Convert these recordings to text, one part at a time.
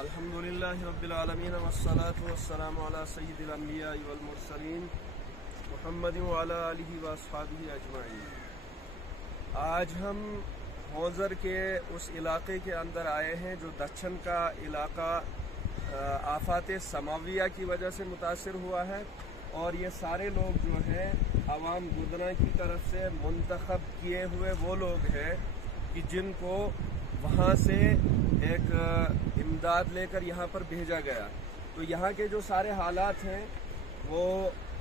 अल्हम्दुलिल्लाहि रब्बिल आलमीन वस्सलातु वस्सलामु अला सय्यिदिल अंबिया वल मुरसलीन मुहम्मदिन व अला आलिहि व अस्हाबिहि अजमाइन। आज हम हौज़र के उस इलाके के अंदर आए हैं जो दक्षिण का इलाका आफात समाविया की वजह से मुतासिर हुआ है, और ये सारे लोग जो हैं अवाम गुदना की तरफ से मुंतखब किए हुए वो लोग हैं कि जिनको वहाँ से एक इमदाद लेकर यहाँ पर भेजा गया। तो यहाँ के जो सारे हालात हैं वो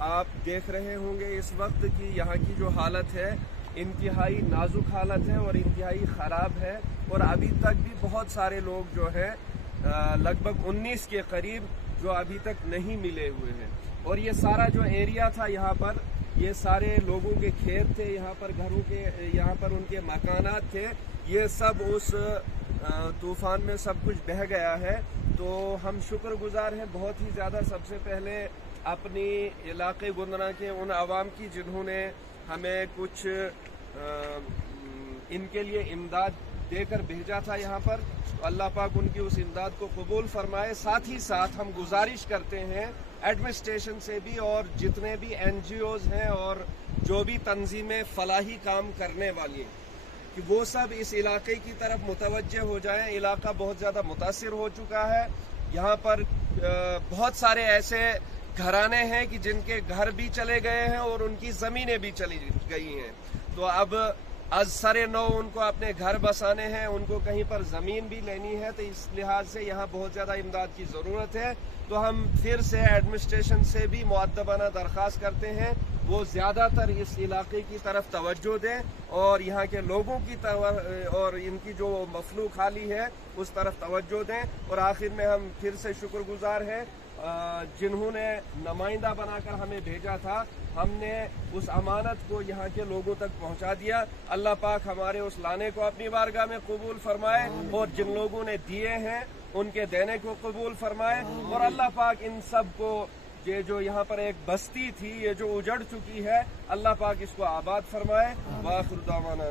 आप देख रहे होंगे इस वक्त कि यहाँ की जो हालत है इंतहाई नाजुक हालत है और इंतहाई ख़राब है, और अभी तक भी बहुत सारे लोग जो हैं लगभग 19 के करीब जो अभी तक नहीं मिले हुए हैं। और ये सारा जो एरिया था यहाँ पर, ये सारे लोगों के खेत थे, यहाँ पर घरों के, यहाँ पर उनके मकानात थे, ये सब उस तूफान में सब कुछ बह गया है। तो हम शुक्रगुजार हैं बहुत ही ज़्यादा सबसे पहले अपनी इलाके गुंदना के उन आवाम की जिन्होंने हमें कुछ इनके लिए इमदाद देकर भेजा था यहाँ पर। तो अल्लाह पाक उनकी उस इमदाद को कबूल फरमाए। साथ ही साथ हम गुजारिश करते हैं एडमिनिस्ट्रेशन से भी और जितने भी NGOs हैं और जो भी तंजीमें फलाही काम करने वाली हैं कि वो सब इस इलाके की तरफ मुतवज्जे हो जाएं। इलाका बहुत ज़्यादा मुतासिर हो चुका है। यहाँ पर बहुत सारे ऐसे घराने हैं कि जिनके घर भी चले गए हैं और उनकी ज़मीनें भी चली गई हैं। तो अब अज़सरे नौ उनको अपने घर बसाने हैं, उनको कहीं पर ज़मीन भी लेनी है, तो इस लिहाज से यहाँ बहुत ज़्यादा इमदाद की ज़रूरत है। तो हम फिर से एडमिनिस्ट्रेशन से भी मुअद्दबाना दरख्वास्त करते हैं वो ज़्यादातर इस इलाके की तरफ तवज्जो दें और यहाँ के लोगों की और इनकी जो मफलूक हाली है उस तरफ तवज्जो दें। और आखिर में हम फिर से शुक्रगुजार हैं जिन्होंने नुमाइंदा बनाकर हमें भेजा था। हमने उस अमानत को यहाँ के लोगों तक पहुँचा दिया। अल्लाह पाक हमारे उस लाने को अपनी बारगाह में कबूल फरमाए और जिन लोगों ने दिए हैं उनके देने को कबूल फरमाए। और अल्लाह पाक इन सब को, ये जो यहाँ पर एक बस्ती थी ये जो उजड़ चुकी है, अल्लाह पाक इसको आबाद फरमाए। वाखिर दावाना।